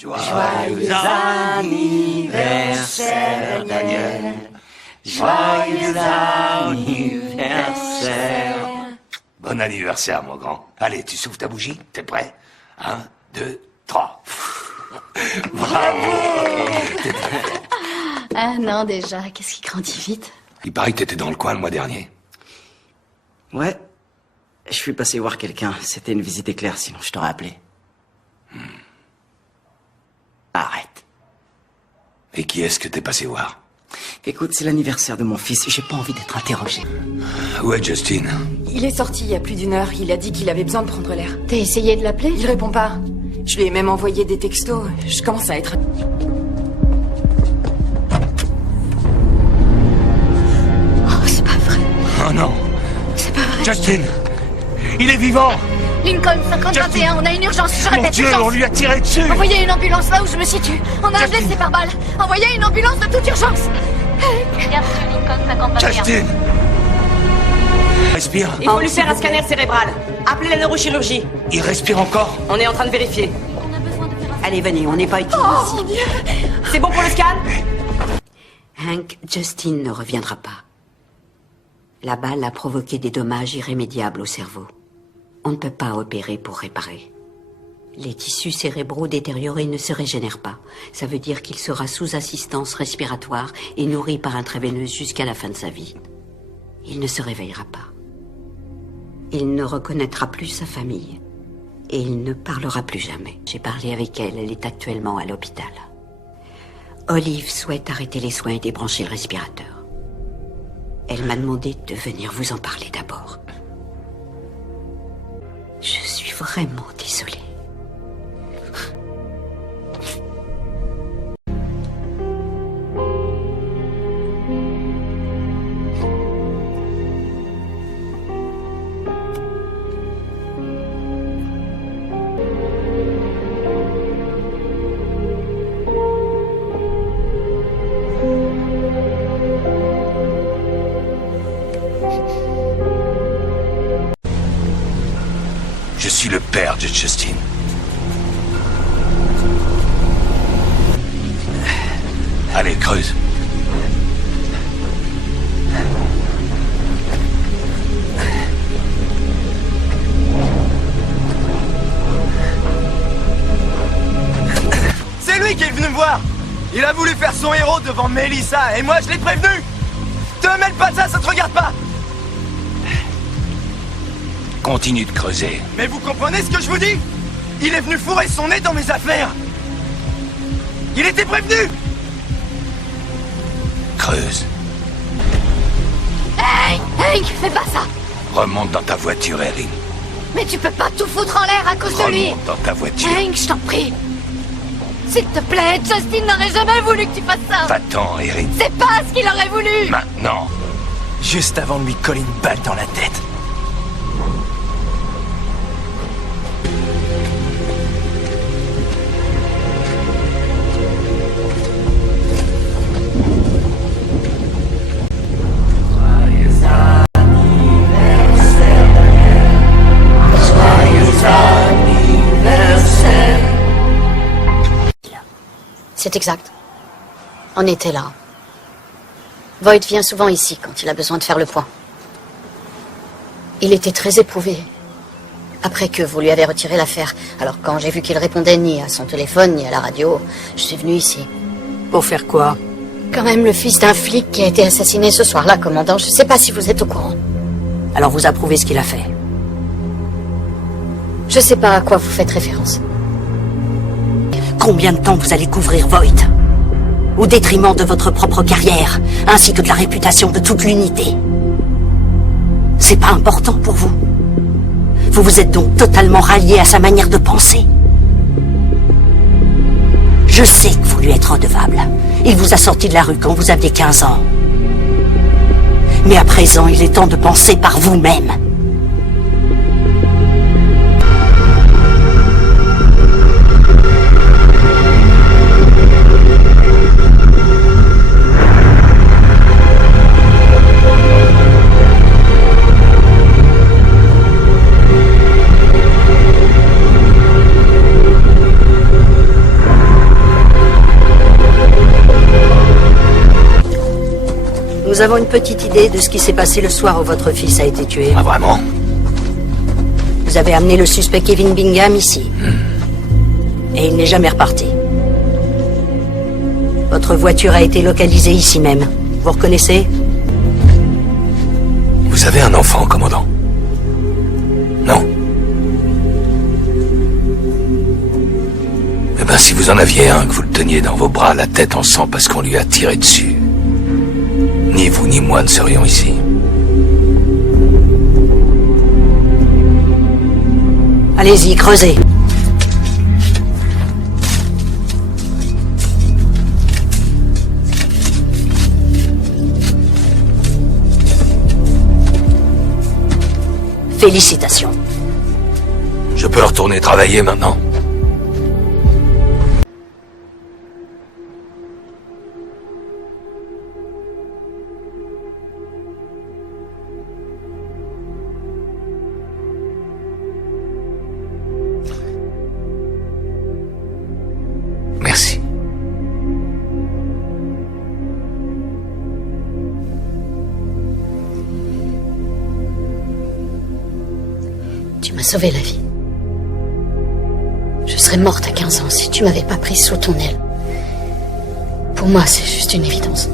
Joyeux anniversaire, Daniel. Joyeux anniversaire. Bon anniversaire, mon grand. Allez, tu souffles ta bougie? T'es prêt? 1, 2, 3. Bravo. Ah non, déjà, qu'est-ce qui grandit vite? Il paraît que t'étais dans le coin le mois dernier. Ouais. Je suis passé voir quelqu'un. C'était une visite éclair, sinon je t'aurais appelé. Arrête. Et qui est-ce que t'es passé voir? Écoute, c'est l'anniversaire de mon fils. J'ai pas envie d'être interrogé. Où est Justin? Il est sorti il y a plus d'1 heure. Il a dit qu'il avait besoin de prendre l'air. T'as essayé de l'appeler? Il répond pas. Je lui ai même envoyé des textos. Je commence à être... Oh, c'est pas vrai. Oh non. C'est pas vrai. Justin! Il est vivant! Lincoln 5021, on a une urgence, je Mon répète, Dieu, urgence. on lui a tiré dessus! Envoyez une ambulance là où je me situe. On a un blessé par balle. Envoyez une ambulance de toute urgence. Bien reçu, Lincoln 5021. Justin! Respire. Il faut lui faire un scanner cérébral. Appelez la neurochirurgie. Il respire encore? On est en train de vérifier. On a besoin de faire un... Allez, venez, on n'est pas utile. Oh, Dieu. C'est bon pour le scan? Hank, Justin ne reviendra pas. La balle a provoqué des dommages irrémédiables au cerveau. On ne peut pas opérer pour réparer. Les tissus cérébraux détériorés ne se régénèrent pas. Ça veut dire qu'il sera sous assistance respiratoire et nourri par intraveineuse jusqu'à la fin de sa vie. Il ne se réveillera pas. Il ne reconnaîtra plus sa famille. Et il ne parlera plus jamais. J'ai parlé avec elle, elle est actuellement à l'hôpital. Olive souhaite arrêter les soins et débrancher le respirateur. Elle m'a demandé de venir vous en parler d'abord. Je suis vraiment désolée. Je suis le père de Justin. Allez, creuse. C'est lui qui est venu me voir. Il a voulu faire son héros devant Melissa et moi je l'ai prévenu. Te mêle pas de ça, ça te regarde pas. Continue de creuser. Mais vous comprenez ce que je vous dis? Il est venu fourrer son nez dans mes affaires. Il était prévenu. Creuse. Hey, Hank, fais pas ça. Remonte dans ta voiture, Erin. Mais tu peux pas tout foutre en l'air à cause de lui. Remonte dans ta voiture. Hank, je t'en prie. S'il te plaît, Justin n'aurait jamais voulu que tu fasses ça. Va-t'en, Erin. C'est pas ce qu'il aurait voulu. Maintenant. Juste avant de lui coller une balle dans la tête. C'est exact. On était là. Voight vient souvent ici quand il a besoin de faire le point. Il était très éprouvé. Après que vous lui avez retiré l'affaire. Alors quand j'ai vu qu'il répondait ni à son téléphone ni à la radio, je suis venu ici. Pour faire quoi? Quand même le fils d'un flic qui a été assassiné ce soir-là, commandant, je sais pas si vous êtes au courant. Alors vous approuvez ce qu'il a fait? Je sais pas à quoi vous faites référence. Combien de temps vous allez couvrir Voight? Au détriment de votre propre carrière, ainsi que de la réputation de toute l'unité. C'est pas important pour vous. Vous vous êtes donc totalement rallié à sa manière de penser. Je sais que vous lui êtes redevable. Il vous a sorti de la rue quand vous aviez 15 ans. Mais à présent, il est temps de penser par vous-même. Nous avons une petite idée de ce qui s'est passé le soir où votre fils a été tué. Ah, vraiment? Vous avez amené le suspect Kevin Bingham ici. Et il n'est jamais reparti. Votre voiture a été localisée ici même. Vous reconnaissez? Vous avez un enfant, commandant? Non? Eh ben, si vous en aviez un, que vous le teniez dans vos bras, la tête en sang parce qu'on lui a tiré dessus, ni vous ni moi ne serions ici. Allez-y, creusez. Félicitations. Je peux retourner travailler maintenant? Merci. Tu m'as sauvé la vie. Je serais morte à 15 ans si tu m'avais pas prise sous ton aile. Pour moi, c'est juste une évidence.